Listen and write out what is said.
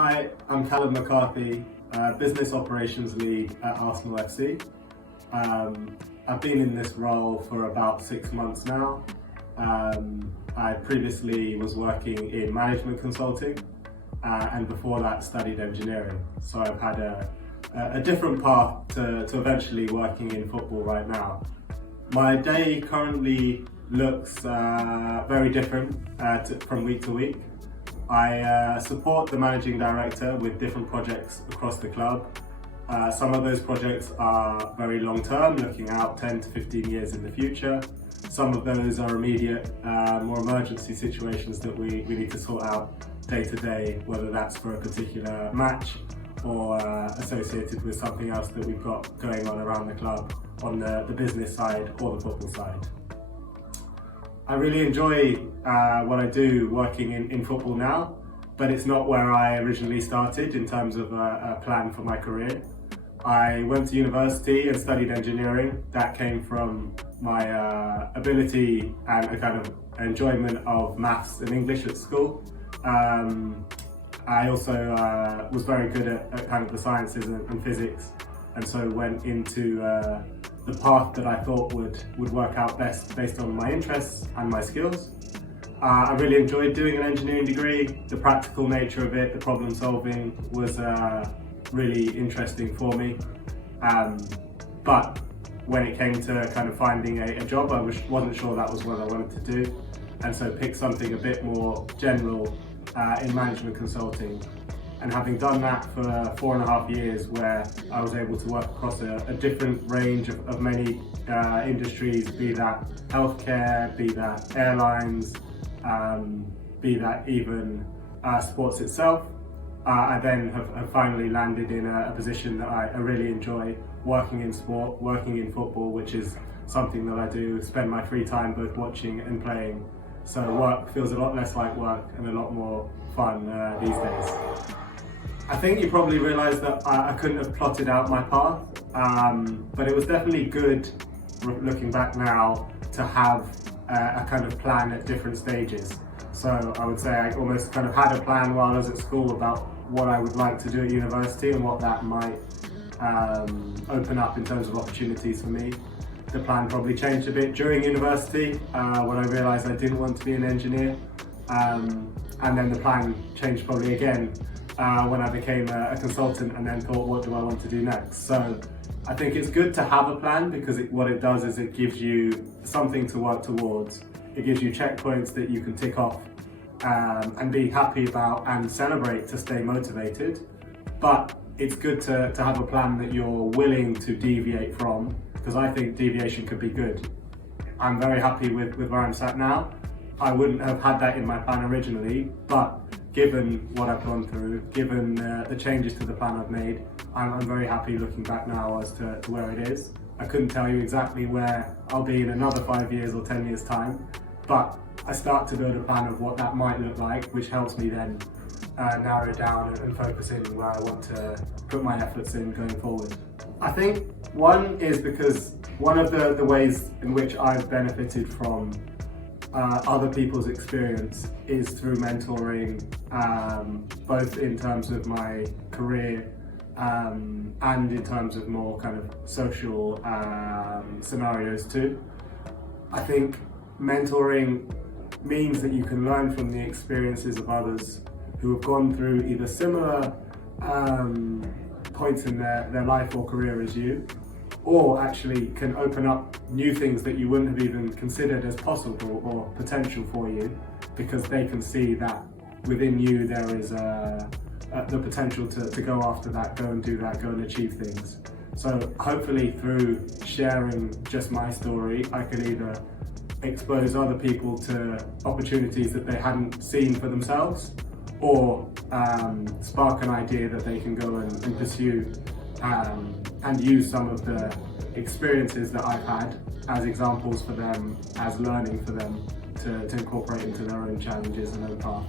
Hi, I'm Callum McCarthy, Business Operations Lead at Arsenal F.C. I've been in this role for about 6 months now. I previously was working in management consulting and before that studied engineering. So I've had a different path to eventually working in football right now. My day currently looks very different from week to week. I support the managing director with different projects across the club. Some of those projects are very long term, looking out 10 to 15 years in the future. Some of those are immediate, more emergency situations that we need to sort out day to day, whether that's for a particular match or associated with something else that we've got going on around the club on the business side or the football side. I really enjoy what I do working in football now, but it's not where I originally started in terms of a plan for my career. I went to university and studied engineering. That came from my ability and a kind of enjoyment of maths and English at school. I also was very good at kind of the sciences and physics, and so went into the path that I thought would work out best based on my interests and my skills. I really enjoyed doing an engineering degree. The practical nature of it, the problem solving, was really interesting for me. But when it came to kind of finding a job, I wasn't sure that was what I wanted to do, and so picked something a bit more general in management consulting. And having done that for 4.5 years, where I was able to work across a different range of many industries, be that healthcare, be that airlines, be that even sports itself, I then have finally landed in a position that I really enjoy, working in sport, working in football, which is something that I do spend my free time both watching and playing. So work feels a lot less like work and a lot more fun these days. I think you probably realise that I couldn't have plotted out my path, but it was definitely good, looking back now, to have a kind of plan at different stages. So I would say I almost kind of had a plan while I was at school about what I would like to do at university and what that might open up in terms of opportunities for me. The plan probably changed a bit during university when I realised I didn't want to be an engineer, and then the plan changed probably again when I became a consultant and then thought, what do I want to do next? So I think it's good to have a plan, because what it does is it gives you something to work towards. It gives you checkpoints that you can tick off and be happy about and celebrate to stay motivated. But it's good to have a plan that you're willing to deviate from, because I think deviation could be good. I'm very happy with where I'm sat now. I wouldn't have had that in my plan originally, but given what I've gone through, given the changes to the plan I've made, I'm very happy looking back now as to where it is. I couldn't tell you exactly where I'll be in another 5 years or 10 years time, but I start to build a plan of what that might look like, which helps me then narrow down and focus in where I want to put my efforts in going forward. I think one is because one of the ways in which I've benefited from other people's experience is through mentoring, both in terms of my career and in terms of more kind of social scenarios too. I think mentoring means that you can learn from the experiences of others who have gone through either similar points in their life or career as you, or actually can open up new things that you wouldn't have even considered as possible or potential for you, because they can see that within you there is the potential to go after that, go and do that, go and achieve things. So hopefully through sharing just my story, I can either expose other people to opportunities that they hadn't seen for themselves, or spark an idea that they can go and pursue, and use some of the experiences that I've had as examples for them, as learning for them to incorporate into their own challenges and own path.